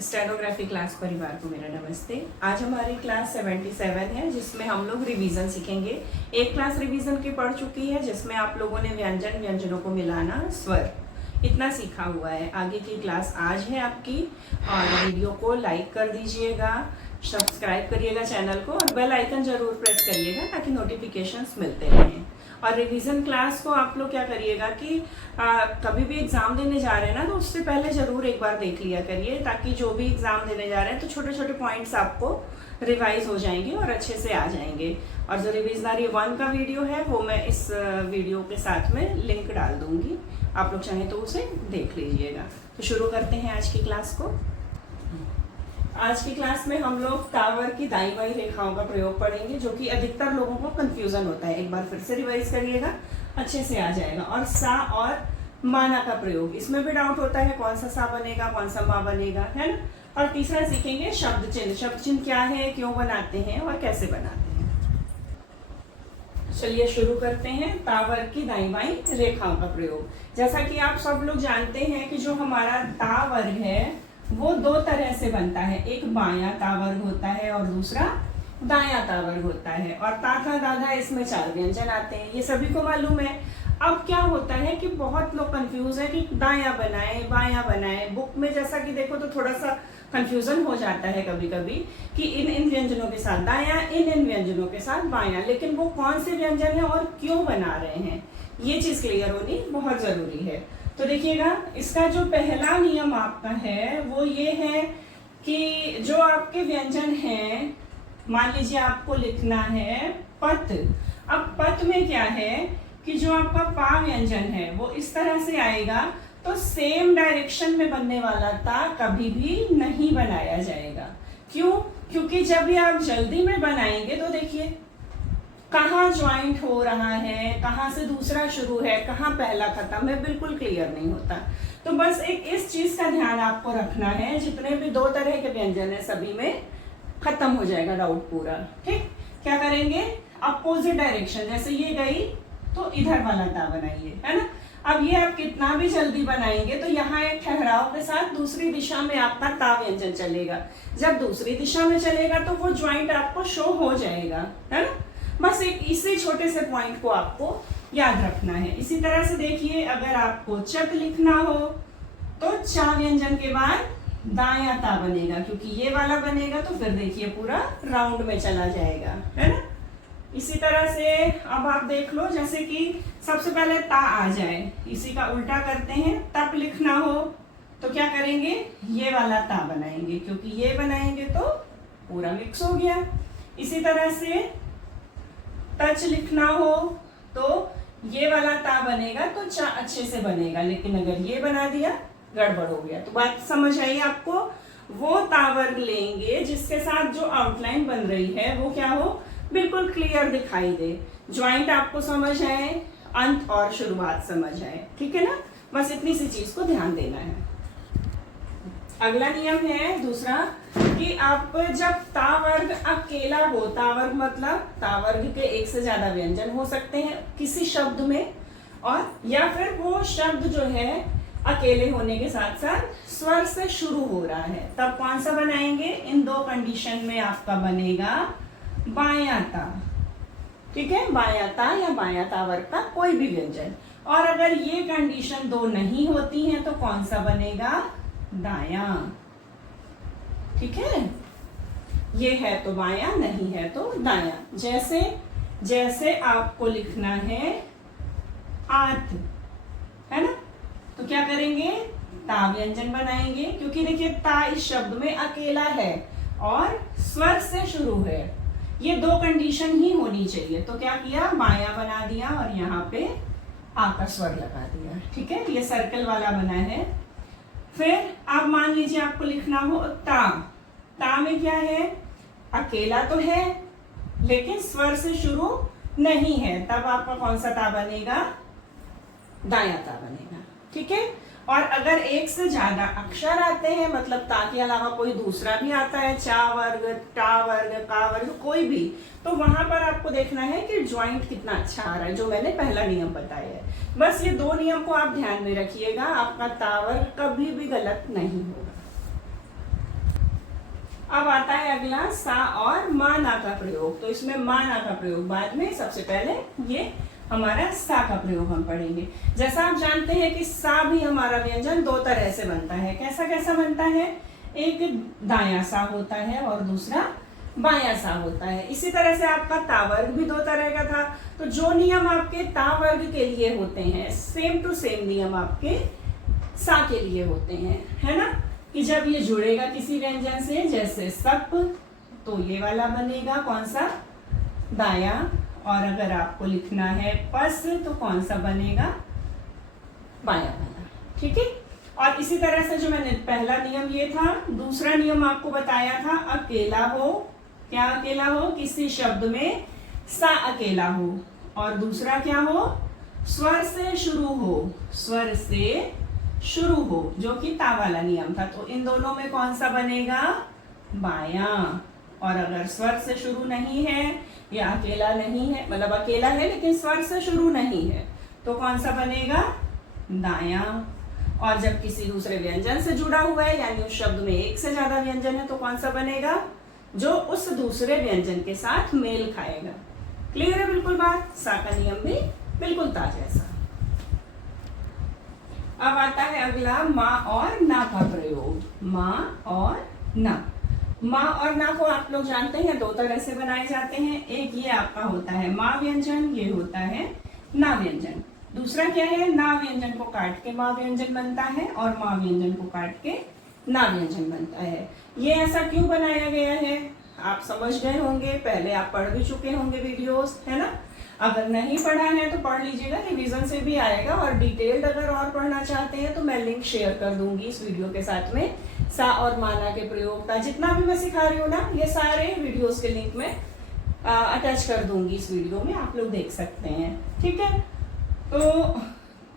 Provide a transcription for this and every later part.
Stenography class परिवार को मेरा नमस्ते। आज हमारी क्लास 77 है जिसमें हम लोग रिवीजन सीखेंगे। एक क्लास रिवीजन की पढ़ चुकी है जिसमें आप लोगों ने व्यंजनों को मिलाना, स्वर इतना सीखा हुआ है। आगे की क्लास आज है आपकी, और वीडियो को लाइक कर दीजिएगा, सब्सक्राइब करिएगा चैनल को और बेल आइकन जरूर प्रेस करिएगा ताकि नोटिफिकेशंस मिलते रहें। और रिवीजन क्लास को आप लोग क्या करिएगा कि कभी भी एग्ज़ाम देने जा रहे हैं ना, तो उससे पहले ज़रूर एक बार देख लिया करिए ताकि जो भी एग्ज़ाम देने जा रहे हैं तो छोटे छोटे पॉइंट्स आपको रिवाइज हो जाएंगे और अच्छे से आ जाएंगे। और जो रिविजनरी 1 का वीडियो है वो मैं इस वीडियो के साथ में लिंक डाल दूँगी, आप लोग चाहें तो उसे देख लीजिएगा। तो शुरू करते हैं आज की क्लास को। आज की क्लास में हम लोग टावर की दाईं बाईं रेखाओं का प्रयोग पढ़ेंगे, जो कि अधिकतर लोगों को कंफ्यूजन होता है। एक बार फिर से रिवाइज करिएगा, अच्छे से आ जाएगा। और सा और माना का प्रयोग, इसमें भी डाउट होता है कौन सा सा बनेगा कौन सा मा बनेगा, है ना। और तीसरा सीखेंगे शब्द चिन्ह। शब्द चिन्ह क्या है, क्यों बनाते हैं और कैसे बनाते हैं। चलिए शुरू करते हैं। टावर की दाईं बाईं रेखाओं का प्रयोग। जैसा कि आप सब लोग जानते हैं कि जो हमारा ता वर्ग है वो 2 तरह से बनता है। एक बायां ता वर्ग होता है और दूसरा दायां ता वर्ग होता है। और ता था दादा इसमें 4 व्यंजन आते हैं, ये सभी को मालूम है। अब क्या होता है कि बहुत लोग कंफ्यूज है कि दायां बनाए बायां बनाए। बुक में जैसा कि देखो तो थोड़ा सा कंफ्यूजन हो जाता है कभी कभी कि इन व्यंजनों के साथ दायां, इन व्यंजनों के साथ बायां, लेकिन वो कौन से व्यंजन है और क्यों बना रहे हैं, ये चीज क्लियर होनी बहुत जरूरी है। तो देखिएगा, इसका जो पहला नियम आपका है वो ये है कि जो आपके व्यंजन हैं, मान लीजिए आपको लिखना है पत। अब पत में क्या है कि जो आपका पा व्यंजन है वो इस तरह से आएगा, तो सेम डायरेक्शन में बनने वाला ता कभी भी नहीं बनाया जाएगा। क्यों? क्योंकि जब भी आप जल्दी में बनाएंगे तो देखिए कहाँ ज्वाइंट हो रहा है, कहाँ से दूसरा शुरू है, कहाँ पहला खत्म है, बिल्कुल क्लियर नहीं होता। तो बस एक इस चीज का ध्यान आपको रखना है, जितने भी 2 तरह के व्यंजन है सभी में खत्म हो जाएगा डाउट पूरा। ठीक, क्या करेंगे, अपोजिट डायरेक्शन, जैसे ये गई तो इधर वाला ता बनाइए, है ना। अब ये आप कितना भी जल्दी बनाएंगे तो यहाँ एक ठहराव के साथ दूसरी दिशा में आपका ता व्यंजन चलेगा। जब दूसरी दिशा में चलेगा तो वो ज्वाइंट आपको शो हो जाएगा, है ना। बस एक इसी छोटे से पॉइंट को आपको याद रखना है। इसी तरह से देखिए, अगर आपको चक लिखना हो तो चा व्यंजन के बाद दायां ता बनेगा, क्योंकि ये वाला बनेगा तो फिर देखिए पूरा राउंड में चला जाएगा, है ना। इसी तरह से अब आप देख लो, जैसे कि सबसे पहले ता आ जाए, इसी का उल्टा करते हैं। तप लिखना हो तो क्या करेंगे, ये वाला ता बनाएंगे, क्योंकि ये बनाएंगे तो पूरा मिक्स हो गया। इसी तरह से टच लिखना हो तो ये वाला ता बनेगा तो चा अच्छे से बनेगा, लेकिन अगर ये बना दिया गड़बड़ हो गया। तो बात समझ आई आपको। वो ता वर्ग लेंगे जिसके साथ जो आउटलाइन बन रही है वो क्या हो, बिल्कुल क्लियर दिखाई दे, ज्वाइंट आपको समझ आए, अंत और शुरुआत समझ आए, ठीक है ना। बस इतनी सी चीज को ध्यान देना है। अगला नियम है दूसरा कि आप जब ता वर्ग अकेला हो, ता वर्ग मतलब ता वर्ग के एक से ज्यादा व्यंजन हो सकते हैं किसी शब्द में, और या फिर वो शब्द जो है अकेले होने के साथ साथ स्वर से शुरू हो रहा है, तब कौन सा बनाएंगे, इन 2 कंडीशन में आपका बनेगा बायां ता। ठीक है, बायां ता या बायां ता वर्ग का कोई भी व्यंजन। और अगर ये कंडीशन 2 नहीं होती है तो कौन सा बनेगा, दायां। ठीक है, ये है तो बायां, नहीं है तो दायां। जैसे जैसे आपको लिखना है आत, है ना, तो क्या करेंगे, ता व्यंजन बनाएंगे, क्योंकि देखिए ता इस शब्द में अकेला है और स्वर से शुरू है, ये 2 कंडीशन ही होनी चाहिए। तो क्या किया, बायां बना दिया और यहाँ पे आ का स्वर लगा दिया। ठीक है, ये सर्कल वाला बना है। फिर आप मान लीजिए आपको लिखना हो ता, ता में क्या है, अकेला तो है लेकिन स्वर से शुरू नहीं है, तब आपका कौन सा ता बनेगा, दायां ता बनेगा। ठीक है, और अगर एक से ज्यादा अक्षर आते हैं, मतलब ता के अलावा कोई दूसरा भी आता है, चा वर्ग, टा वर्ग, का वर्ग, कोई भी, तो वहां पर आपको देखना है कि ज्वाइंट कितना अच्छा आ रहा है, जो मैंने पहला नियम बताया है। बस ये 2 नियम को आप ध्यान में रखिएगा, आपका ता वर्ग कभी भी गलत नहीं होगा। अब आता है अगला सा और मा ना का प्रयोग। तो इसमें मा ना का प्रयोग बाद में, सबसे पहले ये हमारा सा का प्रयोग हम पढ़ेंगे। जैसा आप जानते हैं कि सा भी हमारा व्यंजन दो तरह से बनता है। कैसा कैसा बनता है? एक दायां सा होता है और दूसरा बायां सा होता है। इसी तरह से आपका तावर्ग भी दो तरह का था। तो जो नियम आपके तावर्ग के लिए होते हैं, सेम टू सेम नियम आपके सा के लिए होते हैं, है ना? कि जब ये जुड़ेगा किसी व्यंजन से, जैसे सप, तो ये वाला बनेगा कौन सा? दाया। और अगर आपको लिखना है पस, तो कौन सा बनेगा? बाया वाला। ठीक है। और इसी तरह से जो मैंने पहला नियम ये था, दूसरा नियम आपको बताया था अकेला हो। क्या अकेला हो? किसी शब्द में सा अकेला हो। और दूसरा क्या हो? स्वर से शुरू हो। स्वर से शुरू हो, जो कि ता वाला नियम था। तो इन दोनों में कौन सा बनेगा? बाया। और अगर स्वर से शुरू नहीं है या अकेला नहीं है, मतलब अकेला है लेकिन स्वर से शुरू नहीं है, तो कौन सा बनेगा? दाया। और जब किसी दूसरे व्यंजन से जुड़ा हुआ है, यानी उस शब्द में एक से ज्यादा व्यंजन है, तो कौन सा बनेगा? जो उस दूसरे व्यंजन के साथ मेल खाएगा। क्लियर है बिल्कुल बात? सा का नियम भी बिल्कुल ता जैसा। अब आता है अगला मा और ना का प्रयोग। मा और ना। मा और ना को आप लोग जानते हैं दो तरह से बनाए जाते हैं। एक ये आपका होता है मा व्यंजन, ये होता है ना व्यंजन। दूसरा क्या है? ना व्यंजन को काट के मा व्यंजन बनता है और मा व्यंजन को काट के ना व्यंजन बनता है। ये ऐसा क्यों बनाया गया है आप समझ गए होंगे, पहले आप पढ़ भी चुके होंगे वीडियोस, है ना? अगर नहीं पढ़ा है तो पढ़ लीजिएगा, रिवीजन से भी आएगा। और डिटेल्ड अगर और पढ़ना चाहते हैं तो मैं लिंक शेयर कर दूंगी इस वीडियो के साथ में। सा और माना के प्रयोग का जितना भी मैं सिखा रही हूँ ना, ये सारे वीडियोस के लिंक में अटैच कर दूंगी इस वीडियो में, आप लोग देख सकते हैं। ठीक है। तो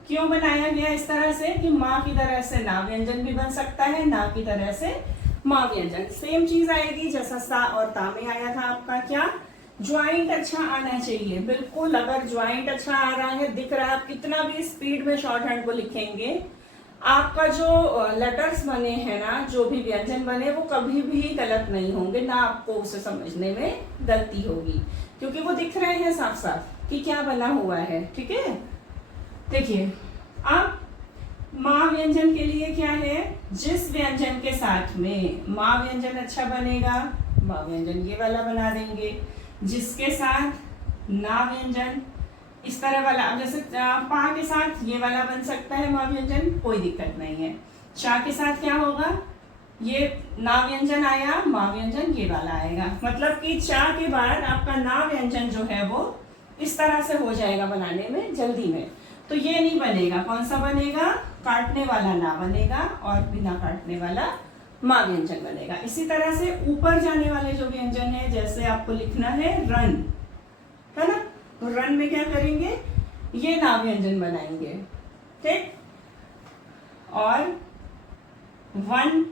क्यों बनाया गया इस तरह से कि माँ की तरह से ना व्यंजन भी बन सकता है, ना की तरह से माँ व्यंजन। सेम चीज आएगी जैसा सा और ता में आया था आपका। क्या? ज्वाइंट अच्छा आना चाहिए। बिल्कुल, अगर ज्वाइंट अच्छा आ रहा है, दिख रहा है, आप कितना भी स्पीड में शॉर्ट हैंड को लिखेंगे, आपका जो लेटर्स बने हैं ना, जो भी व्यंजन बने, वो कभी भी गलत नहीं होंगे, ना आपको उसे समझने में गलती होगी, क्योंकि वो दिख रहे हैं साफ साफ कि क्या बना हुआ है। ठीक है। देखिए, अब माँ व्यंजन के लिए क्या है? जिस व्यंजन के साथ में माँ व्यंजन अच्छा बनेगा, माँ व्यंजन ये वाला बना देंगे। जिसके साथ ना व्यंजन इस तरह वाला, अब जैसे पा के साथ ये वाला बन सकता है माँ व्यंजन, कोई दिक्कत नहीं है। चा के साथ क्या होगा? ये ना व्यंजन आया, माँ व्यंजन ये वाला आएगा। मतलब कि चा के बाद आपका ना व्यंजन जो है वो इस तरह से हो जाएगा बनाने में जल्दी में। तो ये नहीं बनेगा। कौन सा बनेगा? काटने वाला ना बनेगा और बिना काटने वाला माँ व्यंजन बनेगा। इसी तरह से ऊपर जाने वाले जो व्यंजन है, जैसे आपको लिखना है रन, है ना? तो रन में क्या करेंगे? ये ना व्यंजन बनाएंगे। ठीक। और वन,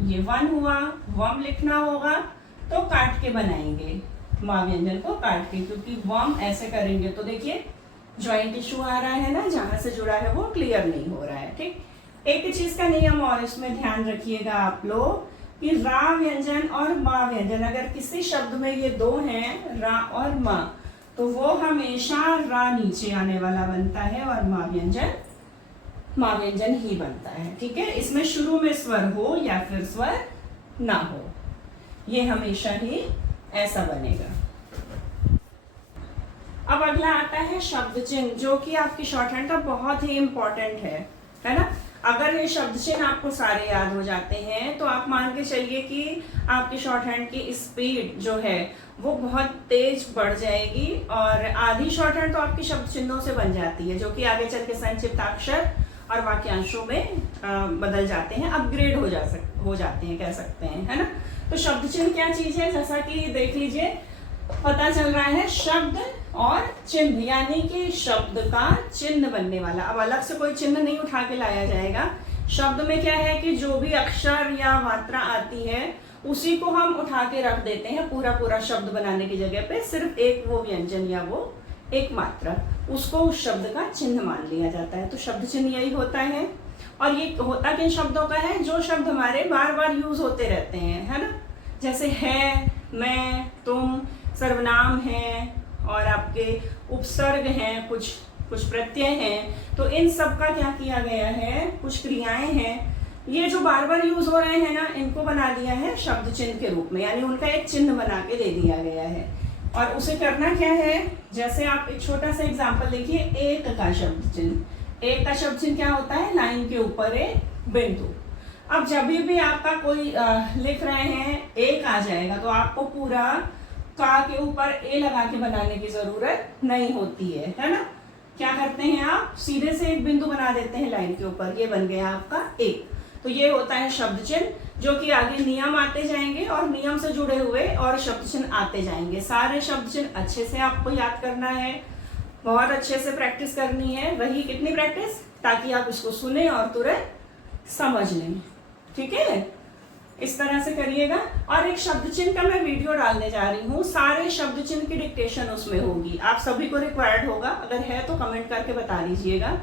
ये वन हुआ, वम लिखना होगा तो काट के बनाएंगे, माँ व्यंजन को काट के, क्योंकि वम ऐसे करेंगे तो देखिए ज्वाइंट इशू आ रहा है ना, जहां से जुड़ा है वो क्लियर नहीं हो रहा है। ठीक। एक चीज का नियम और इसमें ध्यान रखिएगा आप लोग कि रा व्यंजन और माँ व्यंजन, अगर किसी शब्द में ये दो हैं, रा और माँ, तो वो हमेशा रा नीचे आने वाला बनता है और माँ व्यंजन ही बनता है। ठीक है। इसमें शुरू में स्वर हो या फिर स्वर ना हो, ये हमेशा ही ऐसा बनेगा। अब अगला आता है शब्द चिन्ह, जो कि आपकी शॉर्ट हैंड का बहुत ही इंपॉर्टेंट है ना? अगर ये शब्द चिन्ह आपको सारे याद हो जाते हैं तो आप मान के चलिए कि आपकी शॉर्ट हैंड की स्पीड जो है वो बहुत तेज बढ़ जाएगी, और आधी शॉर्ट हैंड तो आपकी शब्द चिन्हों से बन जाती है, जो कि आगे चल के संक्षिप्त अक्षर और वाक्यांशों में बदल जाते हैं, अपग्रेड हो जाते हैं, कह सकते हैं, है ना? तो शब्द चिन्ह क्या चीज है? जैसा कि देख लीजिए, पता चल रहा है शब्द और चिन्ह, यानी कि शब्द का चिन्ह बनने वाला। अब अलग से कोई चिन्ह नहीं उठा के लाया जाएगा। शब्द में क्या है कि जो भी अक्षर या मात्रा आती है उसी को हम उठा के रख देते हैं, पूरा शब्द बनाने की जगह पे सिर्फ एक वो व्यंजन या वो एक मात्रा, उसको उस शब्द का चिन्ह मान लिया जाता है। तो शब्द चिन्ह यही होता है। और ये होता किन शब्दों का है? जो शब्द हमारे बार बार यूज होते रहते हैं, है ना, जैसे है, मैं, तुम, सर्वनाम है और आपके उपसर्ग हैं, कुछ प्रत्यय हैं। तो इन सब का क्या किया गया है? कुछ क्रियाएं हैं, ये जो बार बार यूज हो रहे हैं ना, इनको बना दिया है शब्द चिन्ह के रूप में, यानी उनका एक चिन्ह बना के दे दिया गया है। और उसे करना क्या है? जैसे आप एक छोटा सा एग्जांपल देखिए, एक का शब्द चिन्ह। एक का शब्द चिन्ह क्या होता है? लाइन के ऊपर एक बिंदु। अब जब भी आपका कोई लिख रहे हैं, एक आ जाएगा तो आपको पूरा का के ऊपर ए लगा के बनाने की जरूरत नहीं होती है ना। क्या करते हैं आप? सीधे से एक बिंदु बना देते हैं लाइन के ऊपर, ये बन गया आपका एक। तो ये होता है शब्द चिन्ह, जो कि आगे नियम आते जाएंगे और नियम से जुड़े हुए और शब्द चिन्ह आते जाएंगे। सारे शब्द चिन्ह अच्छे से आपको याद करना है, बहुत अच्छे से प्रैक्टिस करनी है। वही कितनी प्रैक्टिस? ताकि आप इसको सुने और तुरंत समझ लें, ठीक है। इस तरह से करिएगा। और एक शब्द चिन्ह का मैं वीडियो डालने जा रही हूँ, सारे शब्द चिन्ह की डिक्टेशन उसमें होगी। आप सभी को रिक्वायर्ड होगा, अगर है तो कमेंट करके बता दीजिएगा,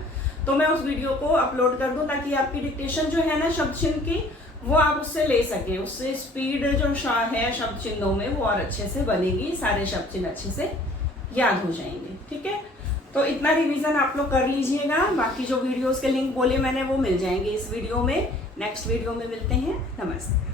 तो मैं उस वीडियो को अपलोड कर दूं ताकि आपकी डिक्टेशन जो है ना शब्द चिन्ह की, वो आप उससे ले सके। उससे स्पीड जो है शब्द चिन्हों में वो और अच्छे से बनेगी, सारे शब्द चिन्ह अच्छे से याद हो जाएंगे, ठीक है। तो इतना रिवीजन आप लोग कर लीजिएगा। बाकी जो वीडियोस के लिंक बोले मैंने वो मिल जाएंगे इस वीडियो में। नेक्स्ट वीडियो में मिलते हैं। नमस्ते।